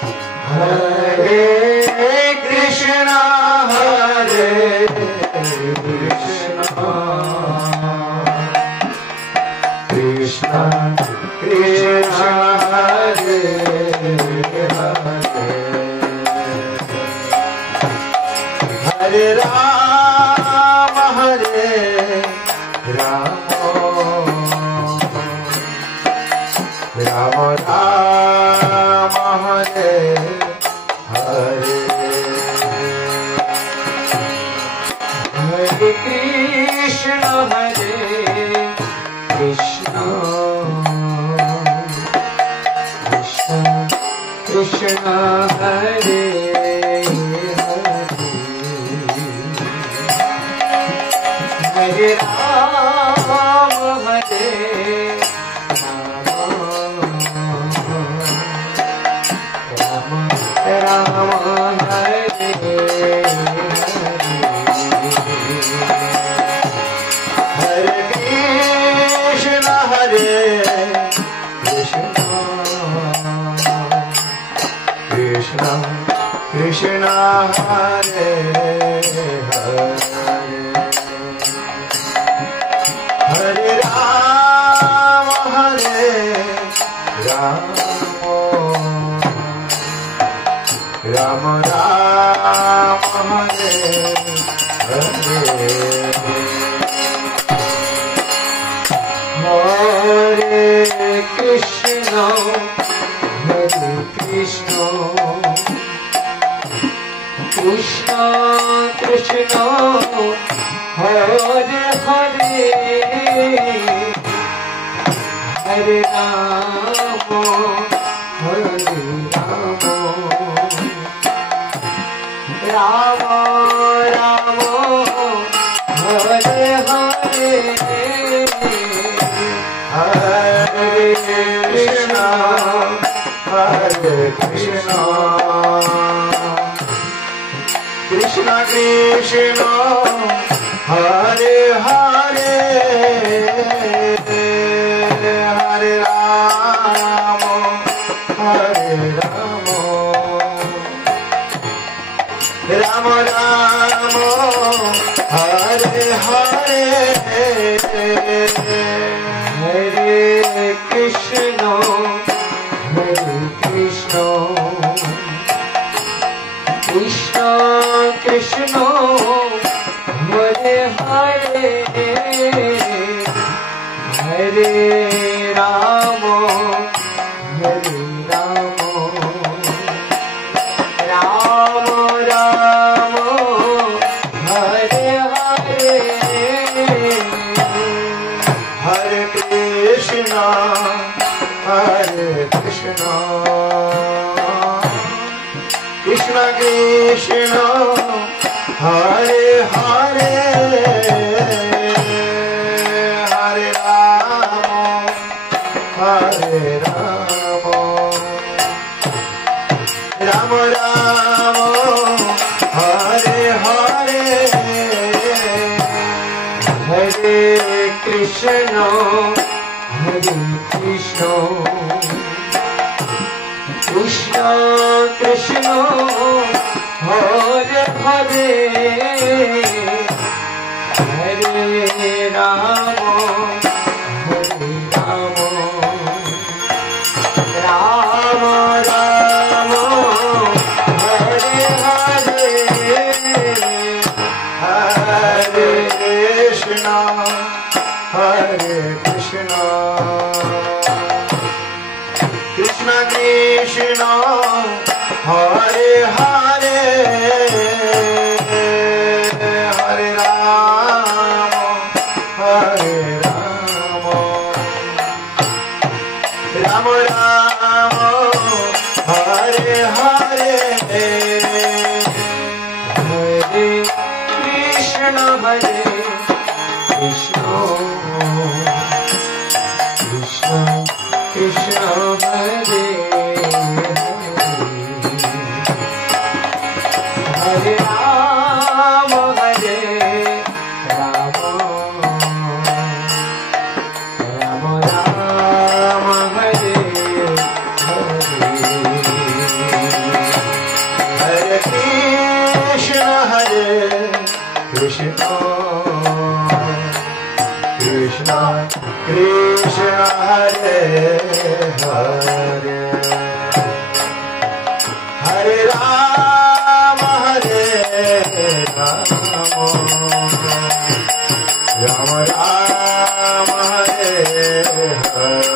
Hare Krishna, Hare Krishna, Krishna Krishna, Hare Hare, Hare Rama, Hare Rama, Rama Rama, Hare Hare, Hare Krishna, Hare Krishna, Krishna Krishna, Hare Hare, Hare Rama, Hare Rama, Rama Rama, Hare Hare, Hare Krishna, Hare Krishna, Krishna Krishna, Hare Hare, Hare Rama, Hare Rama, Rama Rama, Hare Hare, Hare Krishna, Hare Krishna, Krishna Krishna, Hare Hare, Hare Rama, Hare Rama, Rama Rama, Hare Hare, Hare Krishna, Hare Krishna, Krishna Krishna, Hare Hare, Hare Rama, Hare Rama, Rama Rama, Hare Hare, Hare Krishna, Hare Krishna, Krishna Krishna, Hare Hare, Hare Rama, Hare Rama, Rama Rama, Hare Hare, Hare Krishna, Hare Krishna, Krishna Krishna, Hare Hare, Hare Rama, Hare Rama, Rama Rama, Hare Hare, Hare Krishna, Hare Krishna, Krishna Krishna, Hare Hare, Hare Rama, Hare Rama, Rama Rama, Hare Hare, Hare Krishna, Hare Krishna, Krishna Krishna, Hare Hare, Hare Rama, Hare Rama, Rama Rama, Hare Hare, Hare Krishna, Hare Krishna, Krishna Krishna, Hare Hare Rama, Hare Rama, Rama Rama, Hare Hare, Krishna Krishna Krishna Hare Hare Hare Rama Hare Rama Rama Rama Hare Hare Hare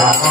Rama